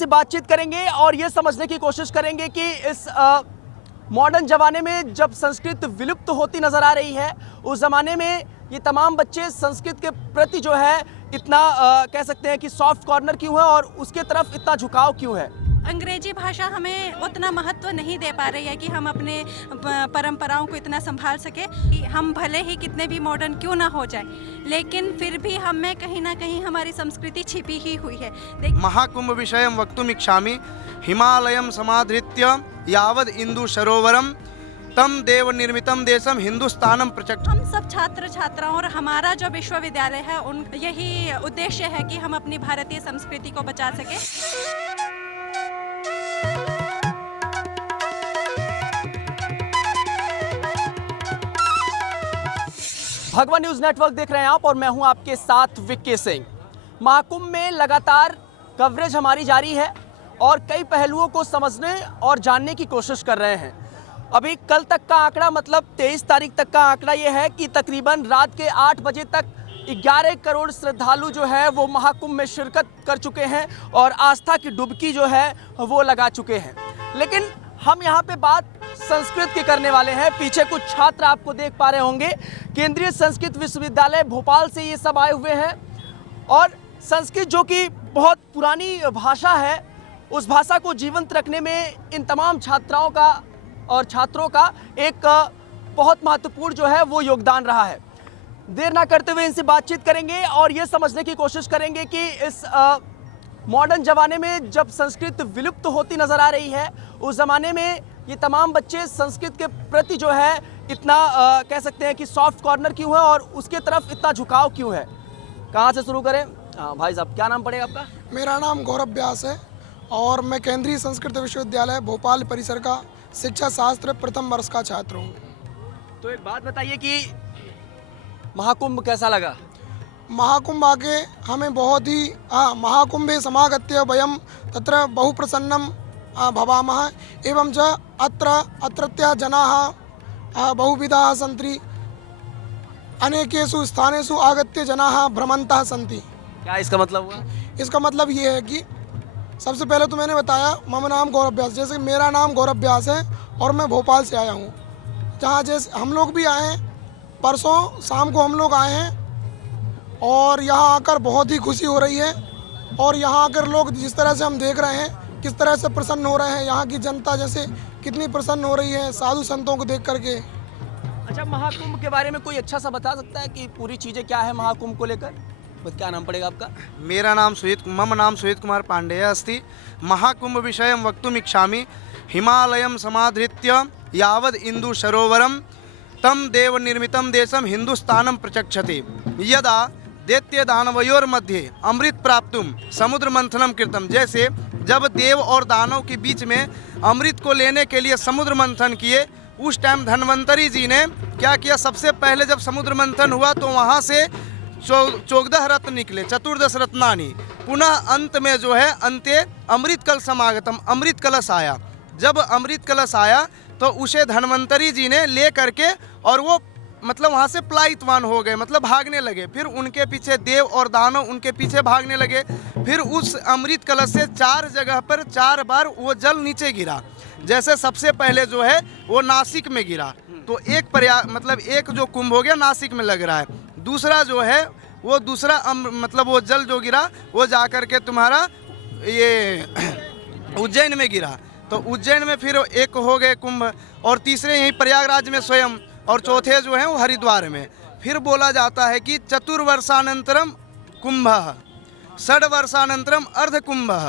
इनसे बातचीत करेंगे और ये समझने की कोशिश करेंगे कि इस मॉडर्न ज़माने में जब संस्कृत विलुप्त होती नज़र आ रही है, उस ज़माने में ये तमाम बच्चे संस्कृत के प्रति जो है इतना कह सकते हैं कि सॉफ्ट कॉर्नर क्यों है और उसके तरफ इतना झुकाव क्यों है। अंग्रेजी भाषा हमें उतना महत्व नहीं दे पा रही है कि हम अपने परंपराओं को इतना संभाल सके। हम भले ही कितने भी मॉडर्न क्यों ना हो जाए, लेकिन फिर भी हम में कहीं ना कहीं हमारी संस्कृति छिपी ही हुई है। महाकुंभ विषयं वक्तुमिच्छामि हिमालयं समाधृत्य यावद् इंदु सरोवरम तम देव निर्मितम देशम हिंदुस्तानम प्रचक्ष। हम सब छात्र छात्राओं और हमारा जो विश्वविद्यालय है उन यही उद्देश्य है कि हम अपनी भारतीय संस्कृति को बचा सके। भगवान न्यूज नेटवर्क देख रहे हैं आप और मैं हूं आपके साथ विक्की सिंह। महाकुंभ में लगातार कवरेज हमारी जारी है और कई पहलुओं को समझने और जानने की कोशिश कर रहे हैं। अभी कल तक का आंकड़ा मतलब 23 तारीख तक का आंकड़ा ये है कि तकरीबन रात के 8 बजे तक 11 करोड़ श्रद्धालु जो है वो महाकुंभ में शिरकत कर चुके हैं और आस्था की डुबकी जो है वो लगा चुके हैं। लेकिन हम यहाँ पे बात संस्कृत की करने वाले हैं। पीछे कुछ छात्र आपको देख पा रहे होंगे, केंद्रीय संस्कृत विश्वविद्यालय भोपाल से ये सब आए हुए हैं और संस्कृत जो कि बहुत पुरानी भाषा है, उस भाषा को जीवंत रखने में इन तमाम छात्राओं का और छात्रों का एक बहुत महत्वपूर्ण जो है वो योगदान रहा है। देर ना करते हुए इनसे बातचीत करेंगे और ये समझने की कोशिश करेंगे कि इस मॉडर्न ज़माने में जब संस्कृत विलुप्त होती नज़र आ रही है, उस ज़माने में ये तमाम बच्चे संस्कृत के प्रति जो है इतना कह सकते हैं कि सॉफ्ट कॉर्नर क्यों है और उसके तरफ इतना झुकाव क्यों है। कहाँ से शुरू करें? भाई साहब, क्या नाम पड़ेगा आपका? मेरा नाम गौरव व्यास है और मैं केंद्रीय संस्कृत विश्वविद्यालय भोपाल परिसर का शिक्षा शास्त्र प्रथम वर्ष का छात्र हूँ। तो एक बात बताइए कि महाकुंभ कैसा लगा? महाकुंभ आके हमें बहुत ही महाकुंभे समागत्य वयं तत्र बहु प्रसन्नं भवामः एवं च अत्रत्य जनाः बहुविधाः सन्ति, अनेकेषु स्थानेषु आगत्य जनाः भ्रमन्तः सन्ति। क्या इसका मतलब हुआ? इसका मतलब ये है कि सबसे पहले तो मैंने बताया मम नाम गौरव व्यास, जैसे मेरा नाम गौरव व्यास है और मैं भोपाल से आया हूँ, जहाँ जैसे हम लोग भी आए हैं, परसों शाम को हम लोग आए हैं और यहाँ आकर बहुत ही खुशी हो रही है। और यहाँ आकर लोग जिस तरह से हम देख रहे हैं किस तरह से प्रसन्न हो रहे हैं, यहाँ की जनता जैसे कितनी प्रसन्न हो रही है साधु संतों को देख करके। अच्छा, महाकुंभ के बारे में कोई अच्छा सा बता सकता है कि पूरी चीज़ें क्या है महाकुंभ को लेकर? क्या नाम पड़ेगा आपका? मेरा नाम मम नाम सुहित कुमार पांडेय अस्ति। महाकुंभ विषयं वक्तुमिच्छामि हिमालयं समाधृत्य यावद् इंदु सरोवरम तम देव निर्मितम देशम हिंदुस्तानम प्रचक्षते। यदा दैत्य दानवयोर्मध्ये अमृत प्राप्तुम समुद्र मंथनम कृतम। जैसे जब देव और दानव के बीच में अमृत को लेने के लिए समुद्र मंथन किए, उस टाइम धन्वंतरी जी ने क्या किया? सबसे पहले जब समुद्र मंथन हुआ तो वहाँ से 14 रत्न निकले, चतुर्दश रत्नानि। पुनः अंत में जो है अंत्य अमृत कल समागतम, अमृत कलश आया। जब अमृत कलश आया तो उसे धन्वंतरी जी ने ले करके और वो मतलब वहाँ से पलायितवान हो गए, मतलब भागने लगे। फिर उनके पीछे देव और दानव उनके पीछे भागने लगे। फिर उस अमृत कलश से 4 जगह पर 4 बार वो जल नीचे गिरा। जैसे सबसे पहले जो है वो नासिक में गिरा, तो एक जो कुंभ हो गया नासिक में लग रहा है। दूसरा जो है वो दूसरा मतलब वो जल जो गिरा वो जा कर के तुम्हारा ये उज्जैन में गिरा, तो उज्जैन में फिर एक हो गए कुंभ। और तीसरे यहीं प्रयागराज में स्वयं, और चौथे जो हैं वो हरिद्वार में। फिर बोला जाता है कि चतुर्वर्षानंतरम कुंभः, षड्वर्षानंतरम अर्धकुंभः,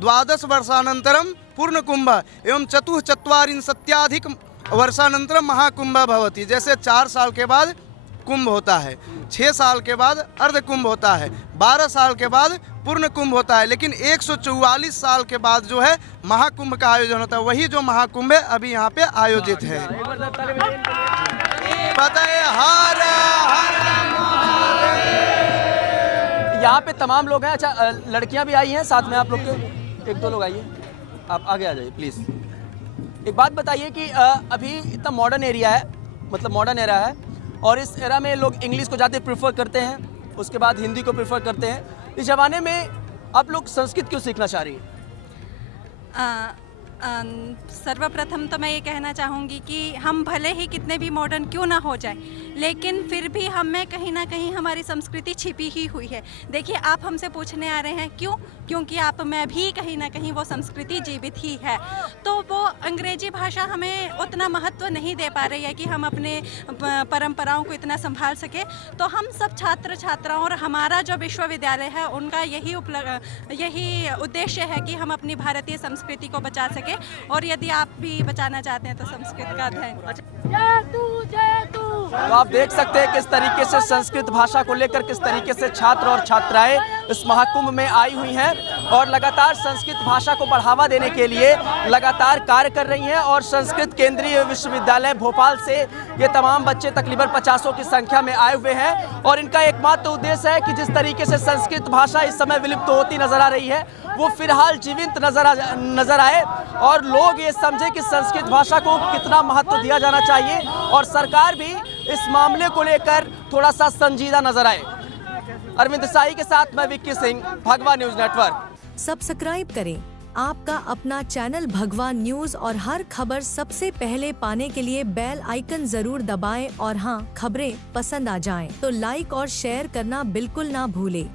12 वर्षानंतरम पूर्ण कुंभः एवं चतुश्चत्वारिंशत्याधिक वर्षानंतरम महाकुंभः भवति। जैसे 4 साल के बाद कुंभ होता है, 6 साल के बाद अर्ध कुंभ होता है, 12 साल के बाद पूर्ण कुंभ होता है, लेकिन 144 साल के बाद जो है महाकुंभ का आयोजन होता है। वही जो महाकुंभ है अभी यहाँ पे आयोजित है। यहाँ पे तमाम लोग हैं। अच्छा, लड़कियाँ भी आई हैं साथ में आप लोग के? 1-2 लोग आइए, आप आगे आ जाइए प्लीज़। एक बात बताइए कि अभी इतना मॉडर्न एरिया है, मतलब मॉडर्न एरा है, और इस एरा में लोग इंग्लिश को ज़्यादा प्रेफर करते हैं, उसके बाद हिंदी को प्रेफर करते हैं। इस ज़माने में आप लोग संस्कृत क्यों सीखना चाह रही हैं? सर्वप्रथम तो मैं ये कहना चाहूँगी कि हम भले ही कितने भी मॉडर्न क्यों ना हो जाए, लेकिन फिर भी हम में कहीं ना कहीं हमारी संस्कृति छिपी ही हुई है। देखिए, आप हमसे पूछने आ रहे हैं क्यों? क्योंकि आप में भी कहीं ना कहीं वो संस्कृति जीवित ही है। तो वो अंग्रेजी भाषा हमें उतना महत्व नहीं दे पा रही है कि हम अपने परंपराओं को इतना संभाल सके। तो हम सब छात्र छात्राओं और हमारा जो विश्वविद्यालय है उनका यही उद्देश्य है कि हम अपनी भारतीय संस्कृति को बचा सके। और यदि आप भी बचाना चाहते हैं तो संस्कृत का अध्ययन। तो आप देख सकते हैं किस तरीके से संस्कृत भाषा को लेकर किस तरीके से छात्र और छात्राएं इस महाकुंभ में आई हुई हैं और लगातार संस्कृत भाषा को बढ़ावा देने के लिए लगातार कार्य कर रही हैं। और संस्कृत केंद्रीय विश्वविद्यालय भोपाल से ये तमाम बच्चे तकरीबन 50 की संख्या में आए हुए हैं और इनका एकमात्र उद्देश्य है कि जिस तरीके से संस्कृत भाषा इस समय विलुप्त होती नजर आ रही है वो फिलहाल जीवित नजर आए और लोग ये समझे कि संस्कृत भाषा को कितना महत्व दिया जाना चाहिए और सरकार भी इस मामले को लेकर थोड़ा सा संजीदा नजर आए। अरविंद साई के साथ मैं विक्की सिंह, भगवा न्यूज नेटवर्क। सब्सक्राइब करें आपका अपना चैनल भगवा न्यूज और हर खबर सबसे पहले पाने के लिए बेल आइकन जरूर दबाएं और हाँ, खबरें पसंद आ जाएं तो लाइक और शेयर करना बिल्कुल ना भूलें।